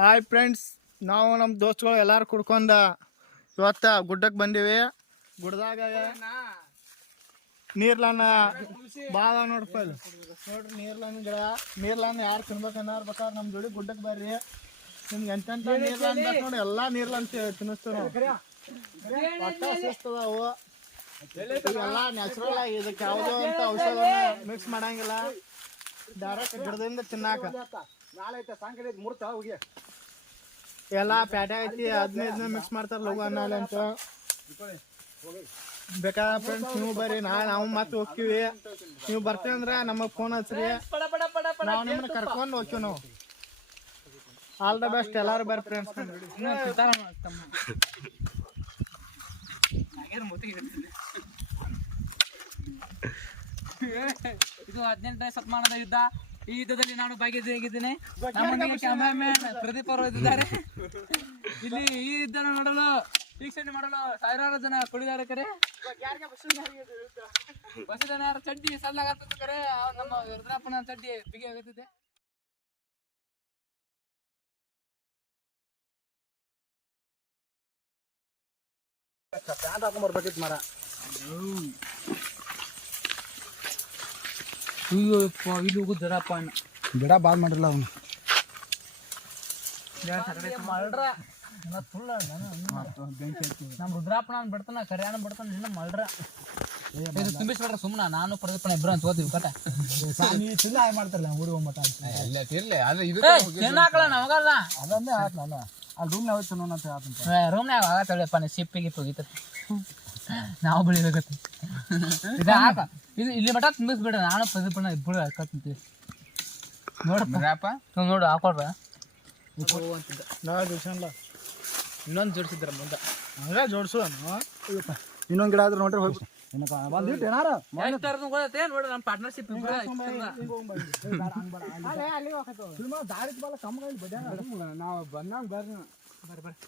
Hi friends ನಾವು ನಮ್ಮ ದೋಸ್ತಗಳು ಎಲ್ಲಾರು ಕುಡ್ಕೊಂಡ ಇವತ್ತ ಗುಡ್ಡಕ್ಕೆ ಬಂದೀವಿ. ಗುಡ್ದಾಗ ನೀರ್ಲನ್ನ ಭಾಳ ನೋಡ್ಪ ಇಲ್ಲಿ. ನೋಡ್ರಿ ನೀರ್ಲನ್ನ ಗಿಡ. ನೀರ್ಲನ್ನ ಯಾರು ತಿನ್ಬೇಕನ್ನಾರ ಬೇಕಾದ್ರೆ ನಮ್ಮ ಜೋಡಿ ಗುಡ್ಡಕ್ಕೆ ಬರ್ರಿ. ನಿಮ್ಗೆ ಎಂತೆಂತ ನೀರ್ಲನ್ ನೋಡಿ, ಎಲ್ಲಾ ನೀರ್ಲನ್ ತಿನ್ನಿಸ್ತೀವಿ ಇವೆಲ್ಲ ನ್ಯಾಚುರಲ್ ಆಗಿ ಇದಕ್ಕೆ ಯಾವುದೋ ಅಂತ ಔಷಧ ಮಿಕ್ಸ್ ಮಾಡಂಗಿಲ್ಲ. ಡೈರೆಕ್ಟ್ ಗಿಡದಿಂದ ತಿನ್ನಾಕ. ಎಲ್ಲ ಪ್ಯಾಟೆ ಐತಿ ಹದಿನೈದು ಮಿಕ್ಸ್ ಮಾಡ್ತಾರ ಲಘು ಅನ್ನಲ್ಲ ಅಂತ. ಬೇಕಾದ ಫ್ರೆಂಡ್ಸ್ ನೀವು ಬರ್ರಿ ನಾಳೆ ನಾವು ಮತ್ತೆ ಹೋಗ್ತೀವಿ. ನೀವು ಬರ್ತೀವಿ ಅಂದ್ರೆ ನಮಗೆ ಫೋನ್ ಹಚ್ಚ್ರಿ ನಾವು ನಿಮ್ಮನ್ನ ಕರ್ಕೊಂಡು ಹೋಗ್ತೀವಿ ನಾವು. ಆಲ್ ದ ಬೆಸ್ಟ್ ಎಲ್ಲಾರು ಬರ್ರಿ ಫ್ರೆಂಡ್ಸ್ ಇದು ಹದಿನೆಂಟನೇ ಶತಮಾನದ ಯುದ್ಧ. ಈ ಯುದ್ಧದಲ್ಲಿ ನಾನು ಭಾಗಿಯಾಗಿದ್ದೇನೆ ನಮ್ಮೊಂದಿಗೆ ಕ್ಯಾಮರಾಮ್ಯಾನ್ ಪ್ರದೀಪ್ ಅವರು ಇದ್ದಾರೆ. ಇಲ್ಲಿ ಈ ಯುದ್ಧ ನೋಡಲು ವೀಕ್ಷಣೆ ಮಾಡಲು ಸಾವಿರಾರು ಜನ ಕುಡಿದಾರಕರೆ ಬಸದನ ಚಡ್ಡಿ ಸಲ್ಲಾಗತ್ತದೆ ನಮ್ಮ ರುದ್ರಪ್ಪನ ಚಡ್ಡಿ ಬಿಗಿ ಆಗುತ್ತದೆ. ಹಾಕೊಂಡ್ಬರ್ಬೇಕಿತ್ತು ಮರ ಅಯ್ಯೋ ಇದು ಹೋಗುದರಪ್ಪ ಗಿಡ ಬಾಲ್ ಮಾಡಿರಲ್ಲ ಅವನು. ಮಳ್ರ ನಮ್ಮ ರುದ್ರಪ್ಪನ ಬಿಡ್ತಾನ ಕರ್ಯಾಣ ಬಿಡ್ತಾನ ನಿನ್ನ ಮಳ್ರ ಇದು ತುಂಬಿಸ್ಬಿಡ್ರ ಸುಮ್ಮನ ನಾನು ಪ್ರದೀಪನ ಇಬ್ರು ಅಂತ ಓದ್ತೀವಿ ಕಟ ನೀ ಹಾಯ್ ಮಾಡ್ತಾರಲ್ಲ ಊರಿಗೆ ತಿನ್ನಾಕಲ್ಲ ನಮಗಲ್ಲ ಅದನ್ನೇ ಆಯ್ತು ನಾನು ಅಲ್ಲಿ. ರೂಮ್ನ ಹೋಯ್ತು ನೋಡ ಅಂತ ಆತಂತ ರೂಮ್ನಾಗ ಆಗತ್ತಳಪ್ಪ ನೀ ಸಿಪ್ಪಿ ಗಿಪ್ಪಿ ಹೋಗಿತ್ತ ನಾವು ಬೆಳಿಬೇಕತ್ತ ಇದು ಹಾಕ ಇದು ಇಲ್ಲಿ ಮಟ ತುಂಬಿಸ್ಬಿಡ. ನಾನು ಪ್ರದೀಪನ ಇಬ್ಬರು ಹಾಕತ್ತೀವಿ ನೋಡಪ್ಪ. ನೋಡು ಹಾಕೊಡ್ರ ನಾಳೆ ಜೋಡ್ಸಲ್ಲ ಇನ್ನೊಂದು ಜೋಡಿಸಿದ್ರ ಮುಂದೆ? ಹಂಗ ಜೋಡ್ಸು ಇನ್ನೊಂದು ಗಿಡ ಆದ್ರೆ ನೋಡ್ರಿ ಹೋಗಿ ಬಂದಿಟ್ಟು ಏನಾರ? ಎಷ್ಟು ಥರದ್ದು ಗೊತ್ತೈತೆ ನೋಡು ನಮ್ಮ ಪಾರ್ಟ್ನರ್ಶಿಪ್ ನಾವು ಬಂದಂಗ ಬರ್ರಿ. ಏನು ಬಡಿಬೇಕು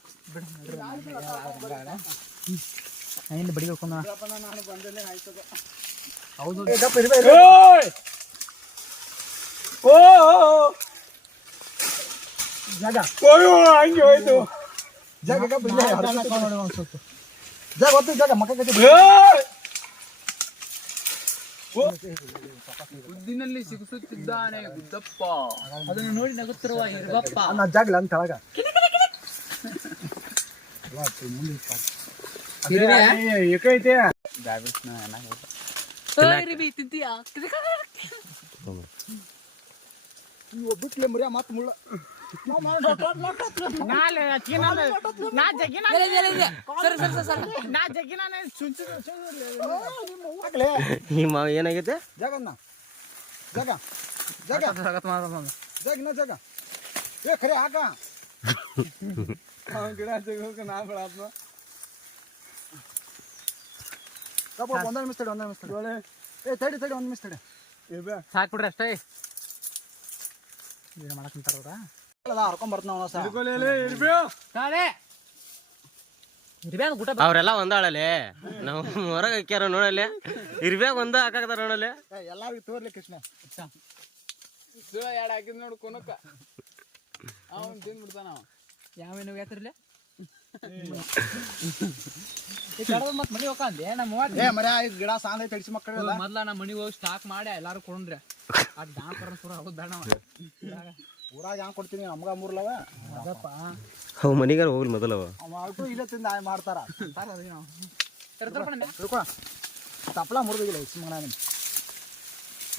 ನಾನು ಬಂದಲ್ಲೇ ಆಯ್ತದ ಹೌದು. ಓ! ಜಾಗ. ಹಂಗೆ ಹೋಯ್ತು. ಜಾಗ ಜಾಗ ಹೊತ್ತು ಜಾಗ ಮಕ್ಕ ಕಟ್ಟಿ ಉದ್ದಿನಲ್ಲಿ ಸಿಗಿಸುತ್ತಿದ್ದಾನೆ ಗುದ್ದಪ್ಪ. ಅದನ್ನು ನೋಡಿ ನಗುತ್ತಿರುವ ಇರುವಪ್ಪ ನಾ ಜಾಗಲ್ಲ ಅಂತ ಒಳಗ ಏಕೈತೆ ತಿಂತೀಯಾ ನೀವು ಬಿಟ್ಲೆ ಮುರಿಯ ಮತ್ತೆ ಮುಳ್ಳ ಸರಿ ಸರಿ ಸರಿ ನಿಮ್ಮ ಏನಾಗೈತೆ ಜಾಗನ್ನ ಜಾಗ ಜಾಗ ಜಾಗ ಇನ್ನ ಜಾಗ ಏ ಖರೆ ಹಾಕ ಗಿಡ ಜಗಕ್ಕೆ ನಾ ಬೆಳಾತ್ಮ ತಪ್ಪ ಒಂದ ನಿಮಿಷ ತಡಿ ಒಂದ ನಿಮಿಷ ತಡಿ ಒಳ್ಳೆ ಏ ತಡಿ ತಡಿ ಒಂದ್ ನಿಮಿಷ ತಡಿ ಇರ್ಬೇ ಸಾಕ್ಬಿಡ್ರಿ ಅಷ್ಟೇ. ಏನು ಅವ್ರ? ಅದ ಹರ್ಕೊಂಡ್ ಬರ್ತಾನ ಅವನ ಗುಟ ಅವ್ರೆಲ್ಲ ಒಂದಾಳಲೆ ನಾವು ಹೊರಗೆ ಹಾಕ್ಯಾರ ನೋಡಲೆ ಇರ್ಬ್ಯಾಗ ಒಂದ ಹಾಕಾಕತ್ತಾರ ನೋಡಲೆ ಎಲ್ಲಾರ್ಗೂ ತೋರ್ಲಿ ಕೃಷ್ಣ. ಎರಡು ಹಾಕಿದ್ ನೋಡು ಕುನಕ್ಕ ಅವನ್ ತಿಂದ್ಬಿಡ್ತಾನ ಯಾವ ಯಾವ ಯಾತಿರ್ಲೆ ಮತ್ ಮನಿ ಹೋಗಂದೆ ನಮ್ಮ ಏ ಮರ ಇದು ಗಿಡ ಸಾಂದ್ ಮೊದ್ಲ ನಮ್ಮ ಮನಿಗೆ ಹೋಗಿ ಸ್ಟಾಕ್ ಮಾಡಿ ಎಲ್ಲಾರು ಕೊಡ್ರಿ. ಸುರ ನಾವ. ಊರಾಗ ಹ್ಯಾಂಗ ಕೊಡ್ತೀನಿ? ನಮ್ಗ ಮೂರ್ಲವ ಅದಪ್ಪ. ಅವ್ ಮನಿಗಾರ ಹೋಗ್ಲಿ ಮೊದಲವ ಇಲ್ಲೇ ತಿಂದ ಆಯ್ ಮಾಡ್ತಾರ. ತಪ್ಪಲ ಮುರಿದಿಲ್ಲ ಸುಮ್ಮನೆ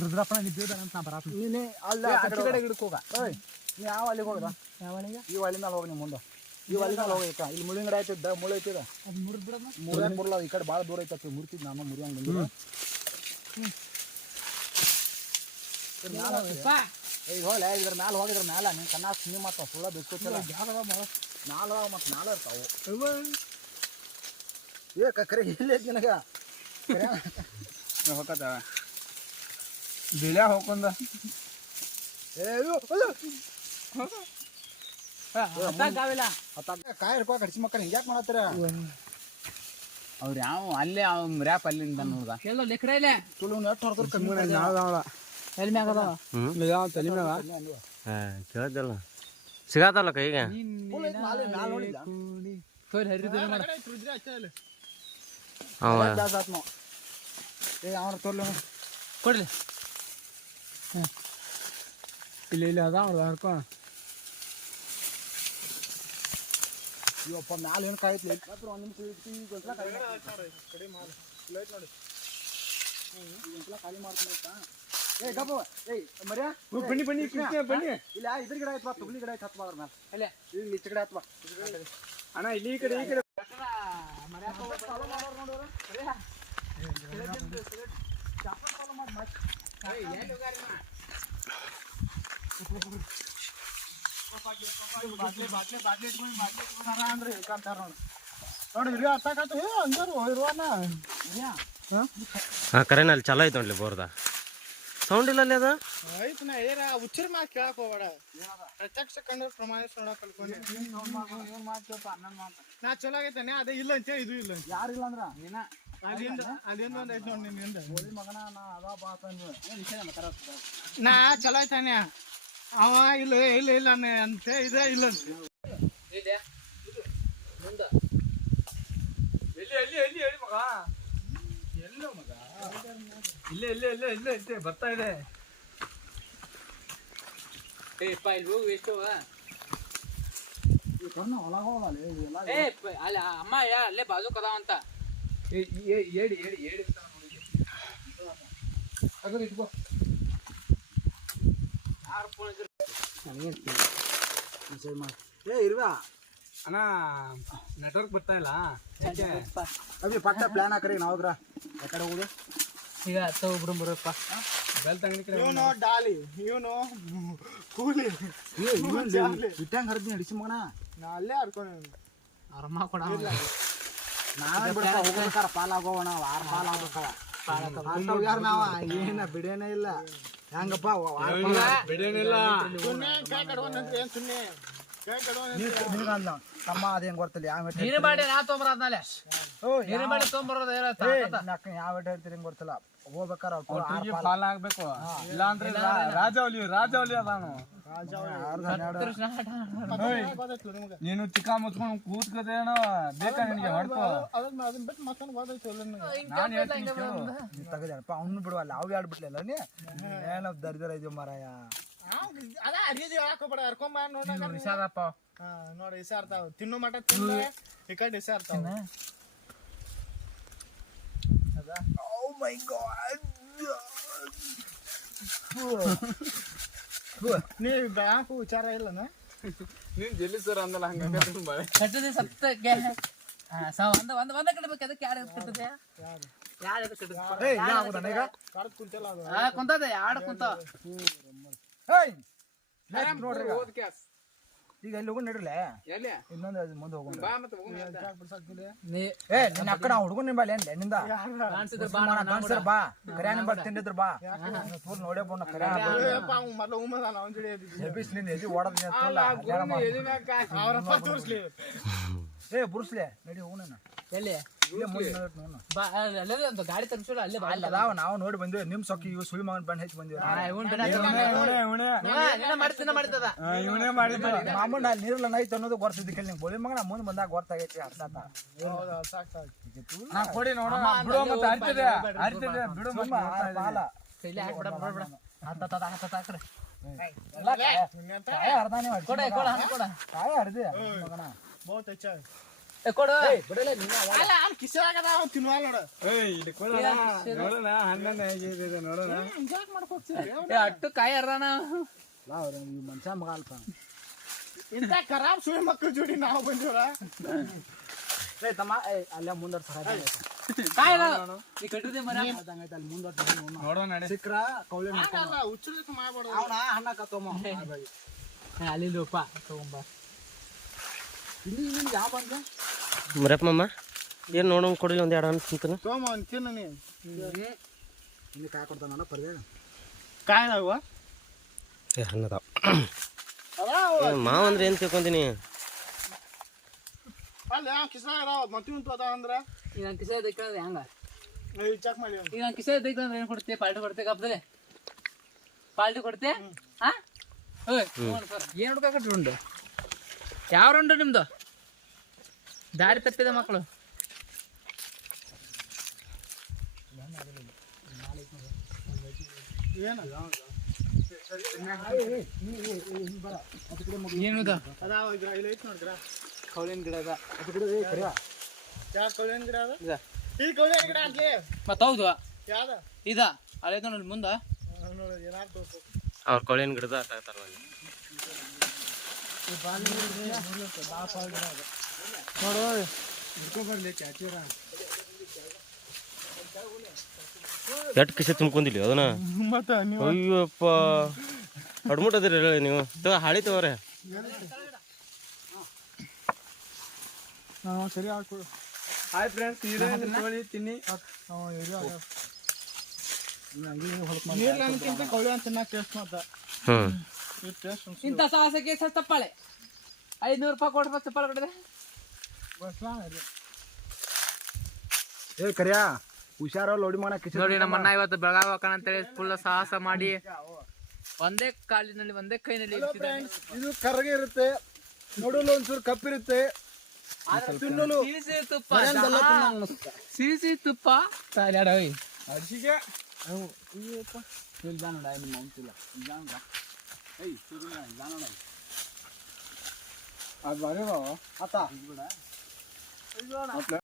ರುದ್ರಪ್ಪನ ನಿದ್ದೆ ಅಂತ ನಾ ಬರಾತ ನೀನೆ ಅಲ್ಲ ಆ ಕಡೆ ಗಿಡಕ್ಕೆ ಹೋಗ. ನೀ ಯಾವ ಅಲ್ಲಿಗೆ ಹೋಗ್ರ ಯಾವ ಅಲ್ಲಿಗೆ? ಈ ಅಲ್ಲಿ ಮೇಲೆ ಹೋಗಿ ನಿಮ್ಮ ಮುಂದೆ. ಈ ಅಲ್ಲಿ ಮೇಲೆ ಹೋಗಿ ಇಲ್ಲಿ ಮುಳ್ಳಿನ ಗಿಡ ಐತಿದ್ದ ಮುಳ್ಳು ಐತಿದ ಅದ್ ಮುರಿದ್ ಬಿಡೋದು ಮುರಿಯ ಮುರ್ಲ ಈ ಕಡೆ ಭಾಳ ದೂರ ಐತತಿ ಮುರಿತಿದ್ ನಾನು ಮುರಿಯಂಗ್ ಬಂದಿಲ್ಲ ಈಗ ಹೋಗ್ಲ ಇದ್ರ ಮ್ಯಾಲ ಹೋಗಿದ್ರ ಮ್ಯಾಲ. ನಿನ್ ಕಣ್ಣ ಸುಮ್ಮನೆ ಮಾತಾವ ಸುಳ್ಳ ಬಿಸ್ಕೊತಿಲ್ಲ ನಾಲ್ ಮತ್ತೆ ನಾಲ್ ಇರ್ತಾವು ಏ ಕರೆ ಇಲ್ಲ ನಿನಗ. ಹೋಗತ್ತ ಬಿಳೆ ಹೋಗ್ಕೊಂಡ. ಏ ಅಯ್ಯೋ, ಅಯ್ಯೋ. ಹತ್ತಾಗಾವಿಲ್ಲ ಅತ್ತ ಕಾಯಿ ಹಿಡ್ಕೊ ಕಡಿಸಿ ಮಕ್ಕಳು ಹಿಂಗ್ಯಾಕ್ ಮಾಡತ್ತೀರ? ಅವ್ರು ಯಾವ ಅಲ್ಲೇ ಅವ್ ರ್ಯಾಪ್ ಅಲ್ಲಿಂದ ನೋಡ್ದ. ಎಲ್ಲ ಲೆಕ್ಕಡ ಇಲ್ಲೇ? ತುಳು ನೆಟ್ ಹೊರದ್ರ ಕಮ್ಮಿ ಎಲ್ಲಿ ಮ್ಯಾಗ ಅದ ಹ್ಮ್. ತಲೆ ಮ್ಯಾಗ ಹಾ ಕೇಳ್ದಲ್ಲ. ಸಿಗತ್ತಲ್ಲ ಕೈಗೆ? ಕೊಡ್ಲಿ. ಇಲ್ಲಿ ಇಲ್ಲ ಅದ ಅವ್ರದ್ದು ಹರ್ಕೊ ಇವಪ್ಪ ಮ್ಯಾಲ ಏನು ಕಾಯ್ತಲಿ ಒಂದ್ ನಿಮಿಷ ಕಡಿ ಮಾಡು ಲೈಟ್ ನೋಡಿ ಖಾಲಿ ಮಾಡ್ಕೊಂಡ ಏ ಗಪ್ಪ ಏ ಮರ್ಯಾ ಬನ್ನಿ ಬನ್ನಿ ಬನ್ನಿ ಇಲ್ಲ ಇದ್ರ ಗಿಡ ಆಯ್ತು ತುಗ್ಲಿ ಗಿಡ ಆಯ್ತು ಹತ್ತು ಮೇಲೆ ಅಲ್ಲೇ ಇಲ್ಲಿ ಈಚೆ ಕಡೆ ಹತ್ತು ಅಣ್ಣ ಇಲ್ಲಿ ಈ ಕಡೆ ಈ ಕಡೆ ನೋಡಿ ಇಲ್ಲಿ ಹತ್ತಾಕತ್ತು ಏ ಅಂದರು ಇರುವಾನ ಹಾಂ ಕರೆನ ಅಲ್ಲಿ ಚಲೋ ಐತೆ ನೋಡ್ಲಿ ಬೋರ್ದ. ಸೌಂಡ್ ಇಲ್ಲ ಅಲ್ಲಿ ಅದು? ಆಯ್ತು ನಾ ಏನ ಉಚ್ಚರ ಮಾತು ಕೇಳಕ್ ಹೋಗ್ಬೇಡ. ಪ್ರತ್ಯಕ್ಷ ಕಂಡ್ರೆ ಪ್ರಮಾಣ ನೋಡಕ್ ಕಲ್ಕೊಂಡಿ ನಾ ಚಲೋ ಆಗೈತಾನೆ ಅದೇ ಇಲ್ಲ ಅಂತ ಇದು ಇಲ್ಲ ಯಾರು ಇಲ್ಲ ಅಂದ್ರ? ಅಲ್ಲಿಂದ ಅಲ್ಲಿಂದ ಒಂದ್ ಐತ್ ನೋಡಿ ನಿನ್ನಿಂದ ಮಗನ ನಾ ಅದ ಬಾತ ನಾ ಚಲೋ ಐತಾನೆ ಅವ ಇಲ್ಲ ಇಲ್ಲ ಇಲ್ಲ ಅಂತ ಇದೆ ಇಲ್ಲ ಇಲ್ಲ ಇಲ್ಲ ಇಲ್ಲ ಎಲ್ಲಿ ಎಲ್ಲಿ ಎಲ್ಲಿ ಹೇಳಿ ಮಗ? ಎಲ್ಲೋ ಮಗ? ಇಲ್ಲೇ ಇಲ್ಲೇ ಇಲ್ಲೇ ಇಲ್ಲೇ ಐತೆ ಬರ್ತಾ ಇದೆ. ಏ ಪಾ ಇಲ್ಲಿ ಹೋಗು ಎಷ್ಟು ಅಲ್ಲಿ ಅಮ್ಮ ಯಾ ಅಲ್ಲೇ ಬಾಜು ಕದಾವಂತ ಏಡಿ ಏಡಿ ಏಡಿ ಅಗರ್ ಇಟ್ಕೋ. ಏ ಇರ್ವಾ ಅಣ್ಣ ನೆಟ್ವರ್ಕ್ ಬರ್ತಾ ಇಲ್ಲ ಅಭಿ ಪಟ್ಟ ಪ್ಲಾನ್ ಹಾಕ್ರಿ ನಾವ್ರ ಯಾಕಡೆ ಹೋಗುದು ಈಗ ತಗೋ ಬಿಡು ಬರಪ್ಪ ಬೆಲ್ ತಂಗಡಿ ಕಡೆ ಇವನು ಡಾಲಿ ಇವನು ಕೂಲಿ ಇಟ್ಟಂಗ ಹರಿದ್ನಿ ಹಿಡಿಸಿ ಮಗನ ನಾ ಅಲ್ಲೇ ಹರ್ಕೊಂಡು ಅರ್ಮ ಕೊಡ ನಾವೇ ಬಿಡಪ್ಪ ಹೋಗ್ಬೇಕಾರ ಪಾಲ್ ಆಗೋವಣ ವಾರ ಪಾಲ್ ಆಗ್ಬೇಕವ ಅಂತವ್ಯಾರ ನಾವ ಏನ ಬಿಡೇನೇ ಇಲ್ಲ ಹೆಂಗಪ್ಪ ಬಿಡೇನಿಲ್ಲ ತಮ್ಮ ಅದ ಹೆಂಗ್ ಗೊತ್ತಿಲ್ಲ ಯಾವ ನೀನು ಮಾಡಿ ನಾ ತೊಂಬರದ್ನಲೆ ನೀನು ಮಾಡಿ ತೊಂಬರೋದು ಯಾವ ಹೇಳ್ತೀರಿ ಹೆಂಗ್ ಗೊತ್ತಿಲ್ಲ ಹೋಗ್ಬೇಕಾರ ಪಾಲ್ ಆಗ್ಬೇಕು. ಇಲ್ಲಾಂದ್ರೆ ರಾಜಾವಲಿ ರಾಜಾವಲಿ ಅದಾನು ನೀನು ಚಿಕ್ಕ ಮುಚ್ಕೊಂಡು ಕೂತ್ಕೋದೇನೋ ಬೇಕಾ ನಿನಗೆ ಹೊಡ್ಕೋ. ನಾನು ಹೇಳ್ತೀನಿ ಅವ್ನು ಬಿಡುವಲ್ಲ ಅವ್ ಯಾಡ್ ಬಿಡ್ಲಿಲ್ಲ ನೀ? ಏನೋ ದರಿದ್ರ ಇದೀವಿ ಮಾರಾಯ? ಅದ ಅರಿಯದಿ ಹಾಕೋಬೇಡ ಹರ್ಕೊಂಬ ನೋಡ ಹಾ ನೋಡಿ ಇಸಾರ್ತಾವ ತಿನ್ನು ಮಟ್ಟ ತಿನ್ನ ಈ ಕಡೆ ಇಸಾರ್ತಾವ my god. ನೀ ಬ್ಯಾಂಕು ವಿಚಾರ ಇಲ್ಲನ? ನೀನ್ ಜಲ್ಲಿ ಸರ್ ಅಂದಲ್ಲ ಹಂಗ ಕಟ್ಟದೆ ಸಪ್ತಕ್ಕೆ ಒಂದ ಒಂದ ಒಂದ ಕಟ್ಟಬೇಕು ಅದಕ್ಕೆ ಯಾರು ಕಟ್ಟದೆ ಕಟ್ಟದೆ ಕುಂತದ ಕುಂತ. ನೋಡ್ರಿ next ನೋಡ್ರಿ ಈಗ. ಎಲ್ಲಿ ಹೋಗೋಣ ನಡಿರ್ಲೆ ಎಲ್ಲಿ? ಇನ್ನೊಂದು ಅದು ಮುಂದೆ ಹೋಗೋಣ. ಬಾ ಮತ್ತೆ ಹೋಗೋಣ ನೀ ಏ ನಿನ್ನ ಅಕ್ಕ ನಾವು ಹುಡುಗನ ನಿಂಬಲ್ಲಿ ಏನ್ನಿಂದ? ಕಾಣಿಸಿದ್ರ ಬಾ ಗಂಡಸರ ಬಾ. ಕರ್ಯಾ ನಿಂಬಲ್ಲಿ ತಿಂದಿದ್ರು ಬಾ. ತೋರ್ ನೋಡೇ ಬೋಣ ಕರ್ಯಾ ಎಬ್ಬಿಸ್ ನಿನ್ನ ಎದಿ ಓಡದ್ ಏ ಬುರ್ಸ್ಲೆ ನಡಿ ಹೋಗೋಣ ಎಲ್ಲಿ? ನೋಡು. ಒಂದು ಗಾಡಿ ತರ್ಸೋಲ್ಲ ಅಲ್ಲೇ ಅಲ್ಲ ಅದಾವ ನಾವು ನೋಡಿ ಬಂದಿವಿ ನಿಮ್ ಸೊಕ್ಕಿ ಇವ್ ಸುಳಿ ಮಗನ್ ಬಂದ್ ಹೆಚ್ಚು ಬಂದಿವಿ ಇವನೇ ಮಾಡಿ ಮಾಮೂಲ್ ಅಲ್ಲಿ ನೀರಲ್ಲ ನೈತ್ ಅನ್ನೋದು ಕೇಳಿ ಮಗನ ಮುಂದೆ ಬಂದಾಗ ಗೊತ್ತಾಗೈತಿ ಅರ್ಥಾತ ನಾ ಕೊಡಿ ನೋಡೋಣ ಬಿಡು ಮತ್ತೆ ಹರಿತದೆ ಹರಿತದೆ ಬಿಡು ಕೈಲಿ ಕಾಯ- ಹರ್ದಾನೆ ಕೊಡ. ಕೊಡ ಹಣ್ಣು ಕೊಡ ಕಾಯ ಹರ್ದಿ ಮಗನ ಏ ಕೊಡು ಅಟ್ಟು ಕಾಯಿ ಈ ಮನುಷ್ಯ ಮಗ ಅಲ್ಪ. ಇಂಥ ಖರಾಬ್ ಸುಳಿ ಮಕ್ಕಳ ಜೋಡಿ ನಾವು ಬಂದಿವ್ರ? ಏ ತಮ್ಮ ಏ ಅಲ್ಲೇ ಮುಂದರ್ ಕಾಯಿ ನೀ ಕಟ್ಟಿದೆ ಮರ. ಅಲ್ಲಿ ಮುಂದರ್ ನೋಡೋಣ. ನಡಿ. ಸಿಕ್ರ ಕೌಳಿ ಅವನ ಹಣ್ಣ ಕತ್ತೊಮ್ಮ ಅಲ್ಲಿ ಲೋಪ ತಗೊಂಬ. ಯಾವ ಬಂದ ಮರಪ್ಪ ಮಮ್ಮ ಏನು ನೋಡೋಣ ಕೊಡಿ ಒಂದು ಎರಡು ಹಣ್ಣು ತಿಂತಾನೆ. ತೋಮ ಒಂದು ತಿನ್ನು ನೀ. ಇಲ್ಲಿ ಕಾಯ ಕೊಡ್ತಾನಲ್ಲ ಪರ್ದೆ ಕಾಯ್ದಾವ ಏ ಹಣ್ಣದಾವ ಮಾವ ಅಂದ್ರೆ ಏನು ತಿಳ್ಕೊಂತೀನಿ? ಅಲ್ಲಿ ಯಾವ ಕಿಸ್ನಾಗ ಅದಾವ? ಮತ್ತೆ ಇಂತು ಅದಾವ ಅಂದ್ರೆ? ಈಗ ನಾನು ಕಿಸೆ ದೈಕ್ಕಿದ್ರೆ ಹೆಂಗ? ಚೆಕ್ ಮಾಡಿ ಈಗ ನಾನು ಕಿಸೆ ದೈಕ್ಕಿದ್ರೆ ಏನು ಕೊಡ್ತೀಯ ಪಾಲ್ಟಿ ಕೊಡ್ತೇ ಕಬ್ದಲೆ ಪಾಲ್ಟಿ ಕೊಡ್ತೀಯ ಹಾ ಏನ್ ಉಂಡು. ಯಾವ ರೌಂಡು ನಿಮ್ದು? ದಾರಿ ತಪ್ಪಿದ ಮಕ್ಕಳು. ಏನು ಏನಿದ ಅದಾವ ಗಿಡ ಇಲ್ಲಿ ಐತಿ ನೋಡ್ರ ಕೌಳಿನ ಗಿಡ ಅದ ಕೌಳಿನ ಗಿಡ ಅದ? ಇದ. ಈ ಕೌಳಿನ ಗಿಡ ಮತ್ತ ಹೌದು? ಯಾವ್ದ? ಇದ. ಅಲ್ಲೇ ನೋಡಿ ಮುಂದ. ಅವ್ರ ಕೊಳಿನ ಗಿಡದ ಸಾಯ್ತಾರ ನೋಡು ಎಷ್ಟು ಕಿಸೆ ತುಂಬ್ಕೊಂಡಿಲ್ಲ ಅದನ್ನ? ಅಯ್ಯಪ್ಪ. ಅಡ್ಮುಟ್ಟದಿರಿ ಹೇಳಿ ನೀವು. ತಗೋ ಹಾಳಿ ತಗೋರೆ. ಸರಿ ಹಾಕ್ಕೊಡು ಹಾಯ್ ಫ್ರೆಂಡ್ಸ್ ನೀರೇ ತೊಗೊಳ್ಳಿ ತಿನ್ನಿ. ನೀರ್ಲನ್ಕಿಂತ ಕೌಳಿ ಅಂತ ಟೇಸ್ಟ್ ಮತ್ತ ಹ್ಮ್. ಇಂಥ ಸಾಹಸಕ್ಕೆ ಸರ್ ತಪ್ಪಾಳೆ. ಐದ್ನೂರು ರೂಪಾಯಿ ಕೊಟ್ಟು ಚಪ್ಪಾಳೆ ಕೊಡಿದೆ ಏ ಕರಿಯಾ ಹುಷಾರ ಲೋಡಿ ಮಾಡಕ್ಕೆ ನೋಡಿ ನಮ್ಮ ಅಣ್ಣ ಇವತ್ತು ಬೆಳಗಾವಿ ಹೋಗೋಣ ಅಂತೇಳಿ ಫುಲ್ ಸಾಹಸ ಮಾಡಿ. ಒಂದೇ ಕಾಲಿನಲ್ಲಿ ಒಂದೇ ಕೈನಲ್ಲಿ. ಇದು ಕರ್ಗೆ ಇರುತ್ತೆ. ನೋಡಲು ಒಂಚೂರು ಕಪ್ಪಿರುತ್ತೆ ತುಪ್ಪ ಸಿಹಿ. ತುಪ್ಪ. ಮನೆಯಲ್ಲಿ ಬೆಲ್ಲ ಚಹಾ, ತಿನ್ನಂಗ್ ಅನ್ಸುತ್ತೆ. ಸಿಹಿ ತುಪ್ಪ ತಾಲ್ಯಾಡೋಯ್ ಅಡ್ಸಿಗೆ ಅದು ಬರೀ ಆತ